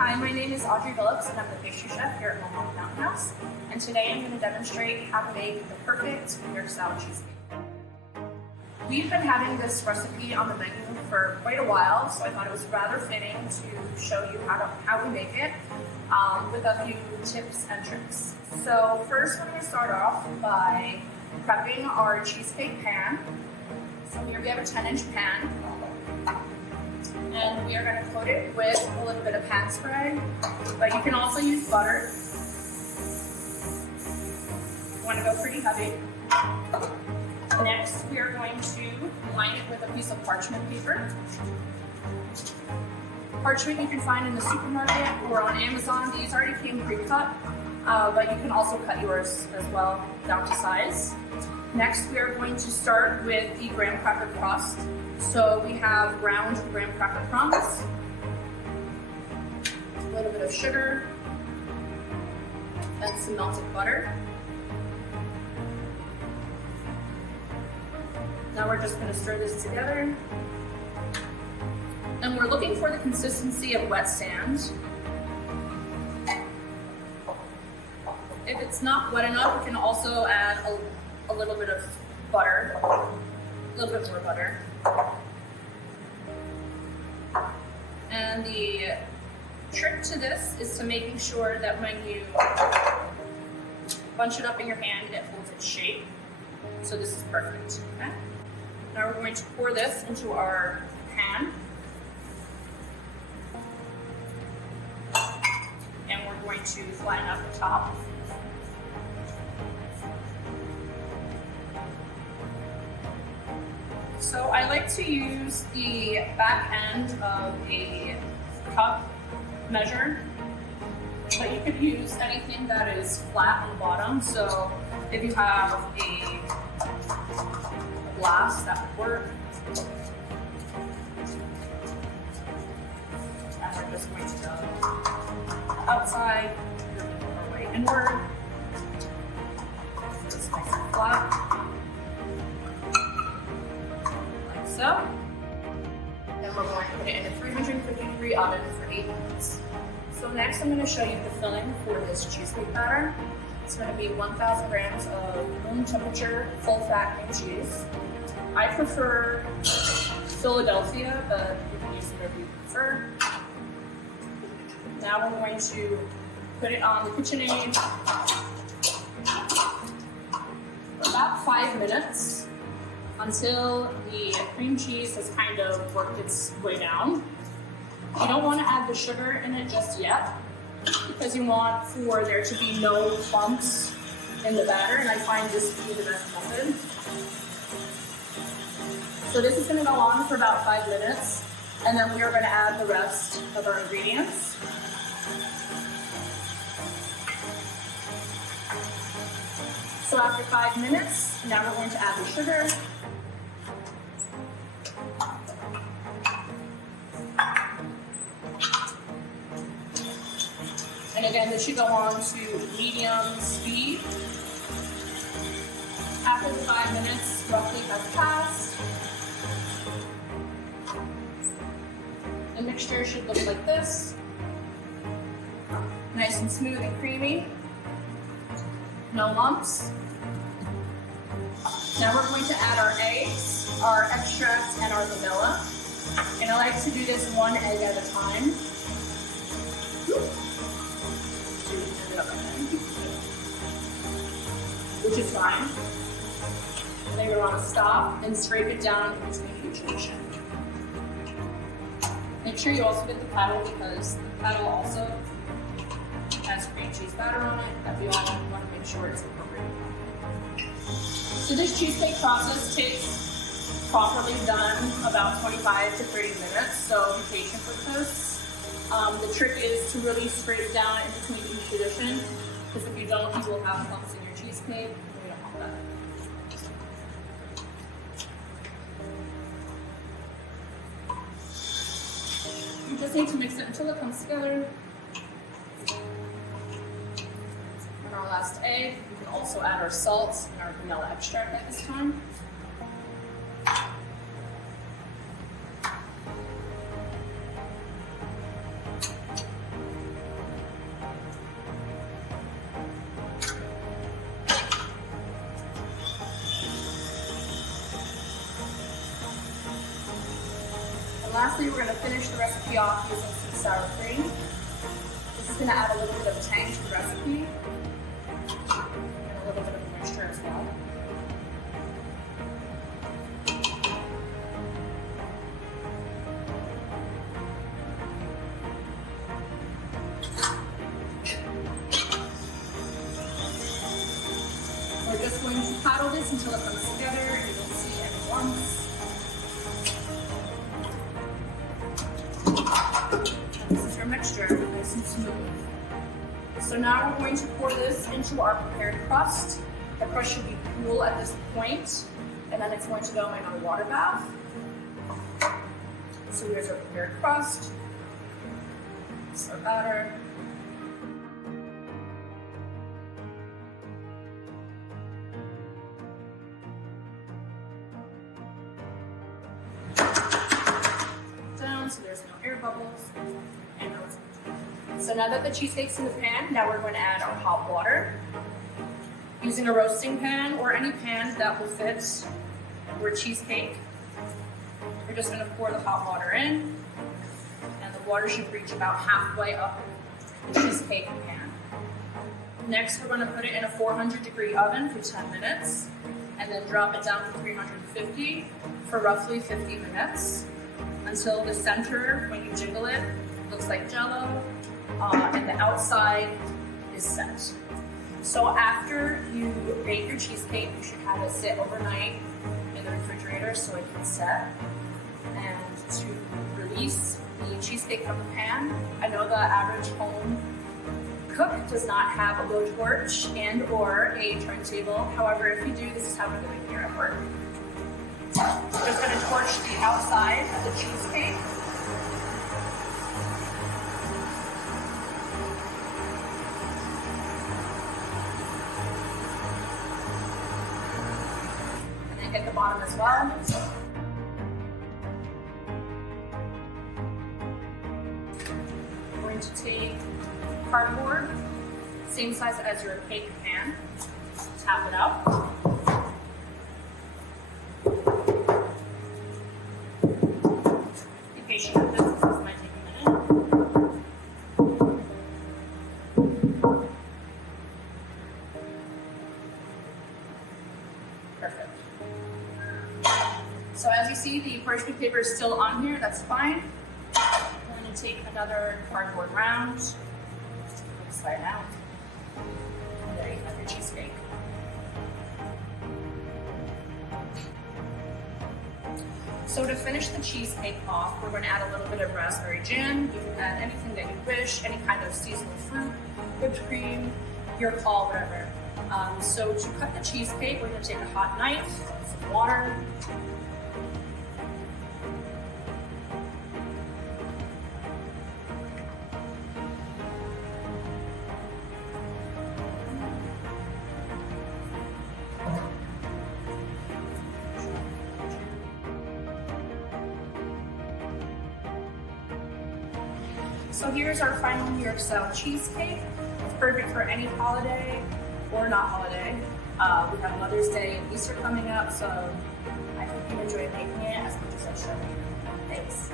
Hi, my name is Audrey Phillips and I'm the pastry chef here at Mohonk Mountain House. And today I'm going to demonstrate how to make the perfect York Style Cheesecake. We've been having this recipe on the menu for quite a while, so I thought it was rather fitting to show you how we make it with a few tips and tricks. So first we're going to start off by prepping our cheesecake pan. So here we have a 10-inch pan. And we are going to coat it with a little bit of pan spray, but you can also use butter. You want to go pretty heavy. Next, we are going to line it with a piece of parchment paper. Parchment you can find in the supermarket or on Amazon. These already came pre-cut, but you can also cut yours as well down to size. Next, we are going to start with the graham cracker crust. So we have round graham cracker crumbs, a little bit of sugar, and some melted butter. Now we're just going to stir this together. And we're looking for the consistency of wet sand. If it's not wet enough, we can also add a little bit of butter, a little bit more butter. And the trick to this is to making sure that when you bunch it up in your hand, it holds its shape. So this is perfect. Okay? Now we're going to pour this into our pan. And we're going to flatten out the top. So I like to use the back end of a cup measure, but you could use anything that is flat on the bottom. So if you have a glass, that would work. And we're just going to go outside, our way inward. So it's nice and flat. So, then we're going to put it in a 350-degree oven for 8 minutes. So next I'm going to show you the filling for this cheesecake batter. It's going to be 1,000 grams of room temperature full-fat cream cheese. I prefer Philadelphia, but you can use whatever you prefer. Now we're going to put it on the KitchenAid for about 5 minutes. Until the cream cheese has kind of worked its way down. You don't want to add the sugar in it just yet because you want for there to be no clumps in the batter, and I find this to be the best method. So this is going to go on for about 5 minutes, and then we are going to add the rest of our ingredients. So after 5 minutes, now we're going to add the sugar. And again, this should go on to medium speed. After the 5 minutes roughly has passed, the mixture should look like this. Nice and smooth and creamy. No lumps. Now we're going to add our eggs, our extract, and our vanilla. And I like to do this 1 egg at a time. Which is fine. And then you're going to stop and scrape it down in between each dish. Make sure you also get the paddle because the paddle also has cream cheese batter on it that we all want to make sure it's appropriate. So this cheesecake process takes properly done about 25 to 30 minutes, so be patient with this. The trick is to really scrape down in between each addition, because if you don't, you will have lumps in your cheesecake, and we don't want that. You just need to mix it until it comes together. And our last egg, we can also add our salt and our vanilla extract at this time. And lastly, we're going to finish the recipe off using some sour cream. This is going to add a little bit of tang to the recipe and a little bit of moisture as well. We're just going to paddle this until it comes together and you don't see any lumps. This is your mixture, nice and smooth. So now we're going to pour this into our prepared crust. The crust should be cool at this point, and then it's going to go in our water bath. So here's our prepared crust. This is our batter. So there's no air bubbles. So now that the cheesecake's in the pan, now we're going to add our hot water. Using a roasting pan or any pan that will fit your cheesecake, you're just going to pour the hot water in, and the water should reach about halfway up the cheesecake pan. Next, we're going to put it in a 400-degree oven for 10 minutes, and then drop it down to 350 for roughly 50 minutes. Until the center, when you jiggle it, looks like Jell-O, and the outside is set. So after you bake your cheesecake, you should have it sit overnight in the refrigerator so it can set. And to release the cheesecake from the pan, I know the average home cook does not have a low torch and or a turntable. However, if you do, this is how we're doing here at work. We're just going to torch the outside of the cheesecake. And then get the bottom as well. We're going to take cardboard, same size as your cake pan, tap it out. Perfect. So as you see, the parchment paper is still on here. That's fine. I'm going to take another cardboard round, slide out, and there you have your cheesecake. So to finish the cheesecake off, we're going to add a little bit of raspberry jam. You can add anything that you wish, any kind of seasonal fruit, whipped cream, your call, whatever. So to cut the cheesecake, we're going to take a hot knife, some water, So here's our final New York Style cheesecake. It's perfect for any holiday or not holiday. We have Mother's Day and Easter coming up, so I hope you enjoy making it as much as I should. Thanks.